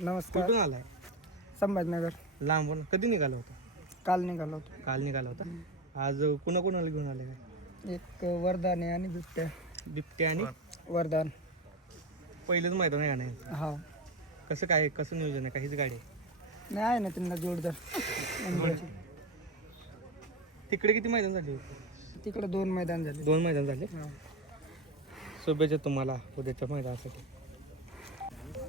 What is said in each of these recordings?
नमस्कार. कुठून आलाय? संभाजीनगर. लांबून. कधी निघाला होता? काल निघालो होतो. काल निघाला होता. आज कुणा कुणाला घेऊन आले काय एक वरदान आहे आणि बिबट्या. बिबटे आणि? वरदान. पहिलंच मैदान आहे. नाही हा. कसं काय कसं नियोजन आहे? काहीच गाडी? आहे? नाही आहे ना त्यांना जोरदार. मुंबईची. तिकडे किती मैदान झाले? तिकडे दोन मैदान झाले. दोन मैदान झाले? हा. शुभेच्छा तुम्हाला उद्याच्या मैदानासाठी.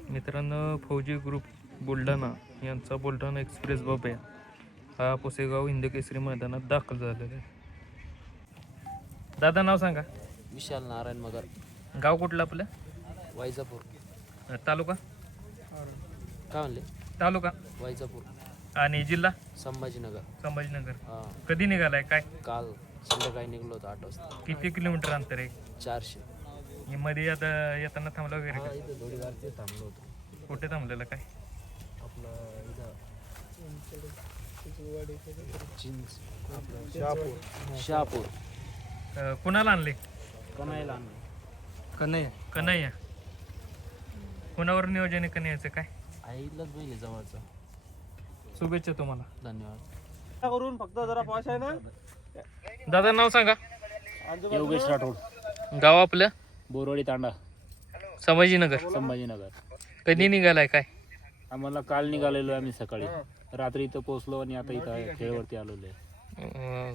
मित्रांनो फौजी ग्रुप बुलढाणा यांचा बुलढाणा एक्सप्रेस बब आहे. हा पुसेगाव हिंद केसरी मैदानात दाखल झालेला आहे. दादा नाव सांगा. विशाल नारायण मगर. गाव कुठलं आपलं? वायजापूर तालुका? काय म्हणले? तालुका. वायजापूर आणि जिल्हा? संभाजीनगर. संभाजीनगर. हा. कधी निघालाय? काय? काल संध्याकाळी निघलो होतो आठ वाजता. किती किलोमीटर अंतर आहे? चारशे. हे मध्ये आता येताना थांबला वगैरे हा का? इथे थोडी गाडी थांबलो होतो. कुठे थांबलेलं काय? आपलं इथं. चिंच आपलं शहापूर. अं, कुणाला आणले? कनाईला आणलं. कन्हैया. कन्हैया. कुणावर नियोजन आहे कन्हैयाचं काय? आईलाच जवळचा. शुभेच्छा तुम्हाला. धन्यवाद. करून फक्त जरा पास आहे ना. दादा नाव सांगा. योगेश राठोड. गाव आपलं? बोरवाडी तांडा. संभाजीनगर. संभाजीनगर. कधी निघालाय काय? आम्हाला काल निघालेलो आम्ही सकाळी. रात्री इथं पोहोचलो आणि आता इथं खेळवरती आलेलो आहे. अं,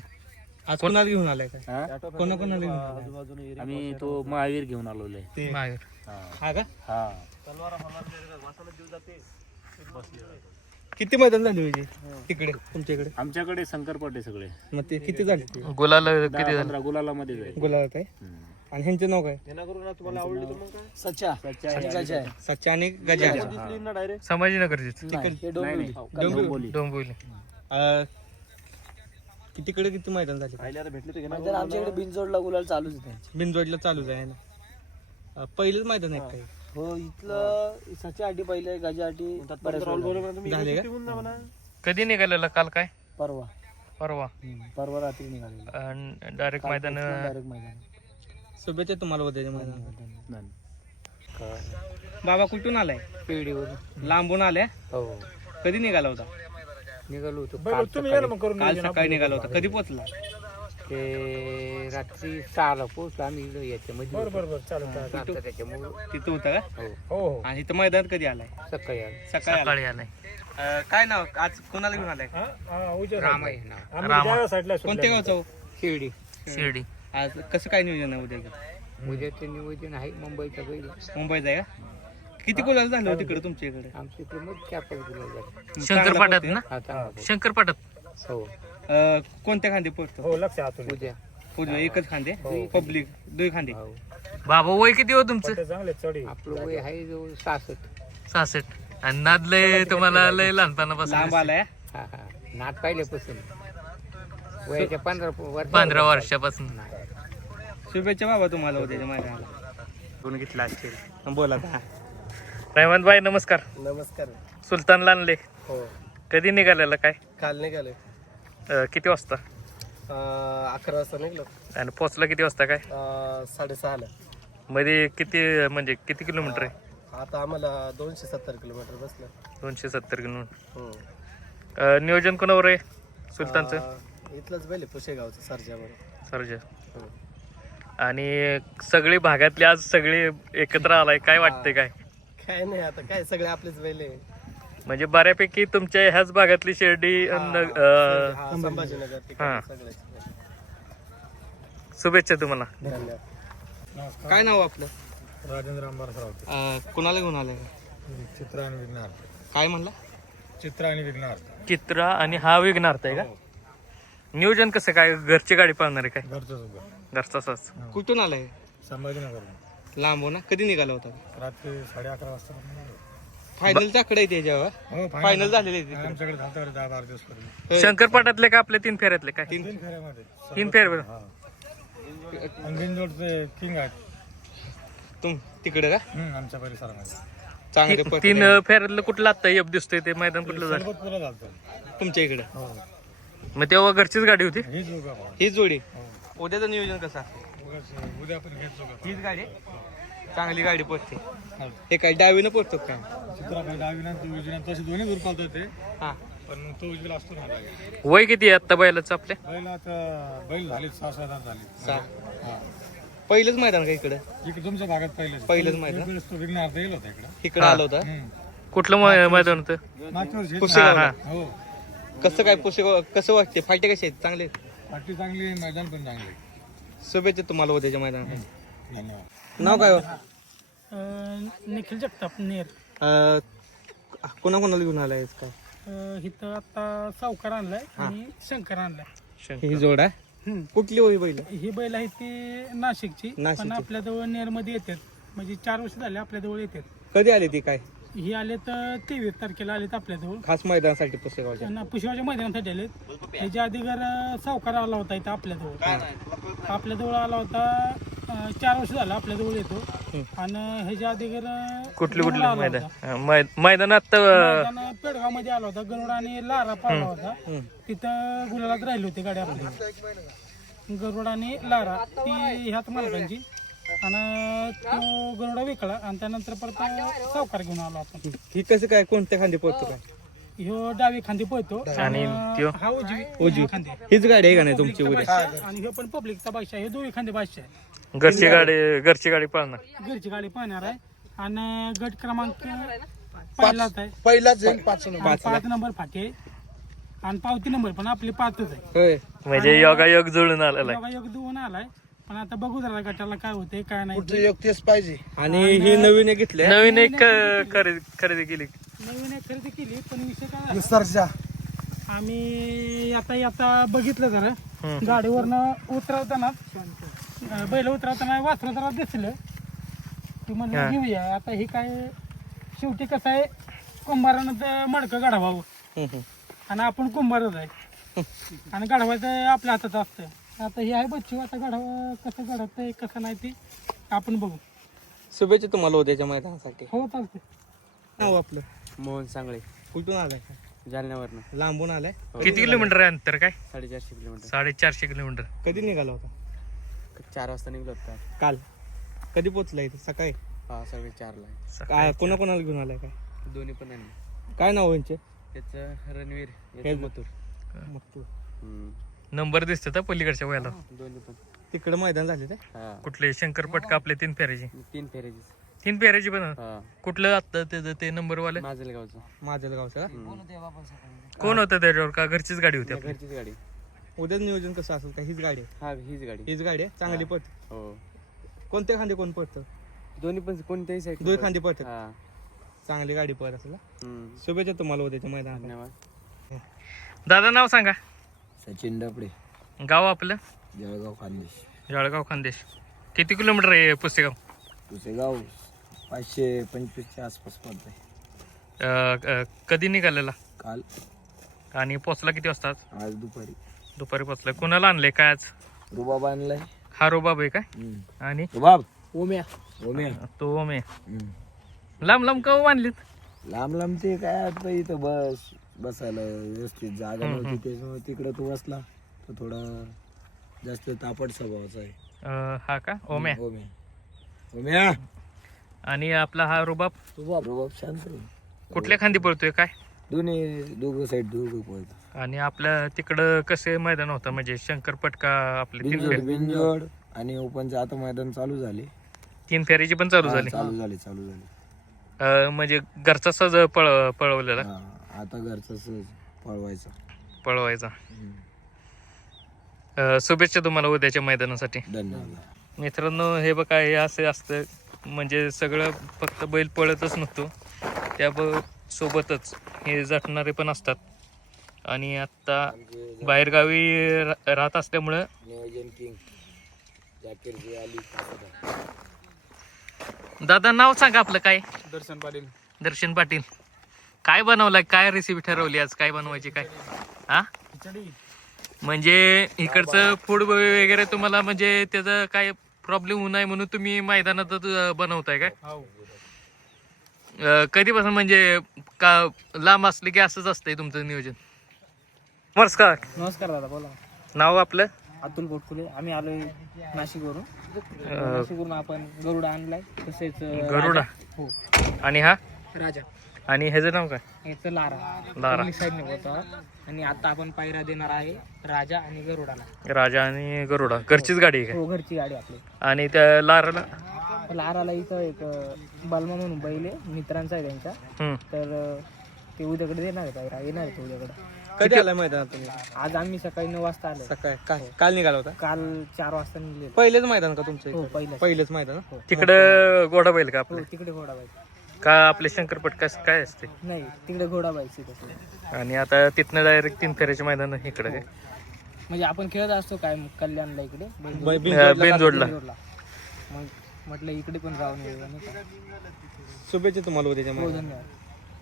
आज कोणाला घेऊन आलाय काय? हा? कोणा कोणाला घेऊन आलाय? आम्ही तो महावीर घेऊन आलेलो आहे. ते. माहेर हा. हा का? हा. किती मैदान झाले तिकडे तुमच्या इकडे आमच्याकडे शंकरपट आहे सगळे. मग ते किती झाले? गुलाल दहा किती झालं? पंधरा गुलाला मध्ये जाईल गुलाबात आहे हम्म. आणि ह्यांचे नाव काय? सच्चा. सच्चा. सच्चा आणि गजा संभाजीनगरचे नाही, नाही. डोंबिवली. डोंबिवली. अं, कितीकडे किती मैदान झाले? मैदान आमच्याकडे बिनजोडला गुलाल चालूच आहे त्यांची. बिनजोडला चालूच आहे ना? अं, पहिलेच मैदान आहे काय? हो इथलं सच्चा आटी पहिले गजा आटी बऱ्याच वेळा. झाले का? कधी निघालेला काल काय? परवा. परवा. परवा रात्री निघालेलो. डायरेक्ट मैदान डायरेक्ट मैदान शुभेच्छा तुम्हाला उद्याच्या धन्यवाद. बाबा कुठून आलाय? पेढीवर लांबून आलाय? हो. कधी निघाला होता? निघालो होतो. काल सकाळी. निघाला होता. कधी पोहोचला? ते रात्री सहाला पोहोचलो आम्ही इकडं याच्यामध्ये बरोबर त्याच्यामुळे. तिथं होता का? हो. आणि इथं मैदानात कधी आलाय? सकाळी आलो. सकाळी आलाय. सकाळी आलाय. अं, काय नाव? आज कोणाला घेऊन आलाय? राम. आहे ना रामा कोणत्या गावचा? हो? शिर्डी. शिर्डी. आज कसं काय नियोजन आहे उद्या उद्याचं नियोजन आहे मुंबईचा बैल. मुंबईचा आहे का? किती गुलाल झालं हो तिकडे तुमच्या इकडे? आमच्या इकडे मग चार पाच गुलाल झाले. शंकरपाटात ना? हा चांगला शंकरपाटात हो. अं, कोणत्या खांदे पडतो उद्या. उजव्या एकच खांदे? पब्लिक दुई खांदे? हो. बाबा वय किती हो तुमचं? आपलं वय आहे जवळ सहासष्ट. सहासष्ट. आणि नाद लय तुम्हाला लय लहानपणापासून लांब आलाय? हा हा. पाहिल्यापासून. वयाच्या पंधरा वर्ष पंधरा वर्षापासून. शुभेच्छा बाबा तुम्हाला उद्याच्या मैदानाला. कोण घेतला असतील. बोला. रेवंत भाई नमस्कार. नमस्कार. सुलतान लानले. हो. कधी निघालेला काय? काल निघाले. अं, किती वाजता? अकरा वाजता निघलो. आणि पोचला किती वाजता काय? साडेसहाला मध्ये किती म्हणजे किती किलोमीटर आहे? आता आम्हाला दोनशे सत्तर किलोमीटर बसलं. दोनशे सत्तर किलोमीटर. हो. अं, नियोजन कोणावर आहे? सुलतानचं? अं, इथलंच बैल आहे पुशेगावचं सरजावर सरजा. आणि सगळी भागातली आज सगळे एकत्र आलाय काय वाटते काय? काय नाही आता काय सगळे आपलेच बैल आहे. म्हणजे बऱ्यापैकी तुमच्या ह्याच भागातली शिर्डी अन, अं, हा, संभाजीनगर हा. तिकडे सगळे शुभेच्छा तुम्हाला. धन्यवाद. काय नाव आपलं? राजेंद्र अंबार सरावते अं, कोणाला घेऊन आलाय? चित्र आणि विघ्नार. काय म्हणला? चित्र आणि विघ्नार. चित्रा आणि हा विघ्नार्थ आहे का? नियोजन कसं काय? घरची गाडी पाळणार आहे काय? घरचं घरचा सास कुठून आलाय? संभाजीनगर लांब हो ना? कधी निघाला होता? रात्री साडे अकरा वाजता फायनलचा आकडा आहे त्याच्यावर हो फायनल झालेले आहे तिकडे. आमच्याकडे झालं दहा बारा दिवस पूर्वी शंकरपाटातले का आपले तीन फेऱ्यातले काय? तीन फेऱ्यामध्ये. तीन फेर अंगिनजोडचे किंग आहेत. तुम तिकडे का? हम्म, आमच्या परिसरामध्ये. चांगले तीन फेऱ्यातलं कुठलं आता यप दिसतोय ते मैदान कुठलं झालं? तुमच्या इकडे. हो. मग तेव्हा घरचीच गाडी होती? हीच भाऊ. ही जोडी? हो. उद्याचं नियोजन कसं? उगाच उद्या घेत हीच गाडी? चांगली गाडी पडते हे. काय डावीनं पडतो काय डावीना तो उजवीना तसे दोन्ही दूर पालतात ते. हा. पण मग तो उजवीला असतो ना लागे वय किती आहे आत्ता बैलाचं आपल्या? बैल आता बैल झाले सहा सात आठ झाले सहा. हा. पहिलंच मैदान का इकडं? इकडे तुमच्या भागात पहिलेच. पहिलंच मैदान? एक वेळेस तो विघ्नार्थ येईल होता इकडं. इकडं आलं होतं? हम्म. कुठलं मै- मैदान होतं? मागच्या वर्षी. हा, हो. कसं काय पुसेगाव कसं वाटते फाटे कसे आहेत? चांगले आहेत? पाठी चांगली आहे, मैदान पण चांगले शुभेच्छा तुम्हाला उद्याच्या मैदानात धन्यवाद. नाव काय हो? निखिल जगताप नेर. अं, कोणाकोणाला घेऊन आलाय काय? अं, इथं आता सावकार आणलाय आणि शंकर आणलाय. ही जोड आहे? हम्म. कुठली होई बैल? ही बैल आहे ती नाशिकची. नाशिकची. पण आपल्या जवळ नेरमध्ये येतात. म्हणजे चार वर्ष झाले आपल्या जवळ येतात. कधी आली ती काय? ही आले तर तेवीस तारखेला आलेत आपल्या जवळ खास मैदानासाठी पुसेगावच्या. त्यांना पुष्पाच्या मैदानासाठी आलेत. ह्याच्या आधी घर सावकार आला होता इथं आपल्या जवळ आपल्या जवळ आला होता अं, चार वर्ष झालं आपल्या जवळ येतो आणि ह्याच्या आधी घर कुठली कुठली मैदान? हा, मै- मैदानात अं, मैदान पेडगावमध्ये आला होता गरुड आणि लारा पाळला होता. तिथं गुलालात राहिले होते गाडी आपली. गरुड आणि लारा ती ह्यात मालकांची. आणि तो गरुडा विकला आणि त्यानंतर परत सावकार घेऊन आलो आपण. ही कसं काय कोणत्या खांदी पोहतो काय? ह्यो डावी खांदी पळतो आणि त्यो? हा उजवी उजवी. खांदी हीच गाडी आहे का नाही तुमची पब्लिकचा उद्या बादशाह आणि ह्यो पण पब्लिकचा बादशाह हे दोन्ही खांदे बादशाह आहे. घरची गाडी घरची गाडी पाळणार. घरची गाडी पाहणार आहे. आणि गट क्रमांक पहिलाच आहे. पहिलाच जाईल पाच आणि पाच नंबर फाटे आहे. आणि पावती नंबर पण आपली पाचच आहे. होय. म्हणजे योगा योग जुळून आलेला योगा योग दोन आलाय. पण आता बघू जरा गटाला काय होते काय नाही. पुढचं योग तेच पाहिजे. आणि ही नवीन घेतली नवीन एक अं, खरेदी खरेदी केली. नवीन एक खरेदी केली पण विषय काय झाला? विस्तारच्या आम्ही आता आता बघितलं जरा. गाडीवरनं उतरवताना अं, बैल उतरवताना वासरं जरा दिसलं. ती म्हणलं घेऊया. आता हे काय शेवटी कसं आहे कुंभारानं तर मडकं गाढवावं. आणि आपण कुंभारच आहे. आणि गाढवायचं आपल्या हातात असतं. आता हे आहे बच्चू आता गाढवा कसं गाढवतंय कसं नाही ते आपण बघू. शुभेच्छा तुम्हाला उद्याच्या मैदानासाठी. हो चालतंय. नाव आपलं? मोहन सांगळे. कुठून आलाय? काय जालन्यावरनं. लांबून आलाय? किती किलोमीटर आहे अंतर काय? साडेचारशे किलोमीटर. साडेचारशे किलोमीटर. कधी निघाला होता? चार वाजता निघलो होता. काल. कधी पोचला इथे? सकाळी? हा सगळे चारला काय कोणा कोणाला घेऊन आलाय काय? दोन्ही पण आणले काय नाव यांचे? त्याचं रणवीर हे याचं मथुर. मग तू हम्म. नंबर दिसतो तर पलीकडच्या वयाला. दोन्ही पण. तिकडं मैदान झाले ते हा. कुठले? शंकरपट का आपले तीन फेऱ्याची. तीन फेरेजी तीन फेऱ्याची पण? हा. कुठलं आता त्याचं ते नंबर वाले माजलगावचं. माझ्यागावचं कोण होतं त्याच्यावर? का घरचीच गाडी होती आपली? घरचीच गाडी. उद्याच नियोजन कसं असेल का? हीच गाडी आहे. हा हीच गाडी. हीच गाडी आहे? चांगली पट हो. कोणत्या खांदे कोण पडतं दोन्ही पण कोणत्याही साईड दोन खांदी पडतात हा. चांगली गाडी पडत असेल हा. हम्म. शुभेच्छा तुम्हाला उद्याच्या मैदानात धन्यवाद. दादा नाव सांगा. सचिन डपडे गाव आपलं? जळगाव खानदेश. जळगाव खानदेश. किती किलोमीटर आहे पुसेगाव? तुझे गाव पाचशे पंचवीसच्या आसपास पडतंय. अं, अं, कधी निघालेला? काल. आणि पोचला किती वाजता आज? आज दुपारी. दुपारी पोचला कोणाला आणले काय आज? रुबाब आणलाय. हा रोबाब आहे काय? हम्म. आणि? रुबाब. ओम्या ओम्या तो मे हम्म. लांब लांब का बांधलीत लांब लांब ते काय आता इथं बस. बसायला व्यवस्थित जागा नव्हती त्याच्यामुळे तिकडं तो बसला. तो थोडा जास्त तापट स्वभावाचा आहे. अं, हा का? ओम्या. ओम्या. ओम्या. आणि आपला हा रुबाब? रुबाब रुबाब शांत आहे. कुठल्या खांदी पडतोय काय? दोन्ही दोघं साईड दोघं पळत आणि आपल्या तिकडं कसे मैदान होतं? म्हणजे शंकरपट का आपले तीन बिनजोड फेर. बिनजोड आणि ओपनचे आता मैदान चालू झाले. तीन फेरीची पण चालू झाली. चालू झाले चालू झाले. अं, म्हणजे घरचा सज पळ पळवलेला? हा, आता घरचं सहज पळवायचं. पळवायचा. अं, शुभेच्छा तुम्हाला उद्याच्या मैदानासाठी. धन्यवाद. मित्रांनो हे बघा हे असे असतं म्हणजे सगळं फक्त बैल पळतच नसतो त्या ब सोबतच हे झटणारे पण असतात. आणि आत्ता बाहेरगावी रा- राहत असल्यामुळं नियोजन किंग जाकीर जी आली. दादा नाव सांगा आपलं काय? दर्शन पाटील. दर्शन पाटील. काय बनवलंय? काय रेसिपी ठरवली आज? काय बनवायची? काय? हा? म्हणजे इकडचं फूड वगैरे तुम्हाला म्हणजे त्याचा काय प्रॉब्लेम होऊ नये म्हणून तुम्ही मैदानातच बनवताय काय? अं, कधीपासून म्हणजे का लांब असले की असंच असतंय तुमचं नियोजन? नमस्कार. नमस्कार दादा बोला. नाव आपलं? अतुल गोटकुले. आम्ही आलोय नाशिकवरून. नाशिकवरून आपण गरुडा आणलाय. तसेच गरुडा. हो. आणि हा? राजा. आणि ह्याचं नाव काय? याचं लारा. लारा. साईडने होता. आणि आता आपण पायरा देणार आहे राजा आणि गरुडाला. राजा आणि गरुडा. घरचीच गाडी आहे काय? हो घरची गाडी आपली. आणि त्या लाराला? लाराला इथं एक अं, बालमा म्हणून बैल आहे. मित्रांचा आहे त्यांचा. हम्म. तर अं, ते उद्याकडे देणार आहे पायरा. येणार आहे तो उद्याकडे. कधी आलाय मैदानात तुम्ही? आज आम्ही सकाळी नऊ वाजता आलो सकाळी. काल काल निघाला होता? काल चार वाजता निघले पहिलेच मैदान का तुमचं हो इथं? पहिलं पहिलेच मैदान? तिकडं घोडा बैल का हो आपले तिकडे घोडाबाई का आपले शंकरपट कस काय असते? नाही तिकडे घोडाबाईची तसं. आणि आता तिथनं डायरेक्ट तीन फेऱ्याचे मैदान इकडे काय? म्हणजे आपण खेळत असतो काय कल्याणला इकडे? अं, बिनजोडला. मग म्हटलं इकडे पण जाऊन आणि काय. शुभेच्छा तुम्हाला उद्याच्या हो मैदानात. धन्यवाद.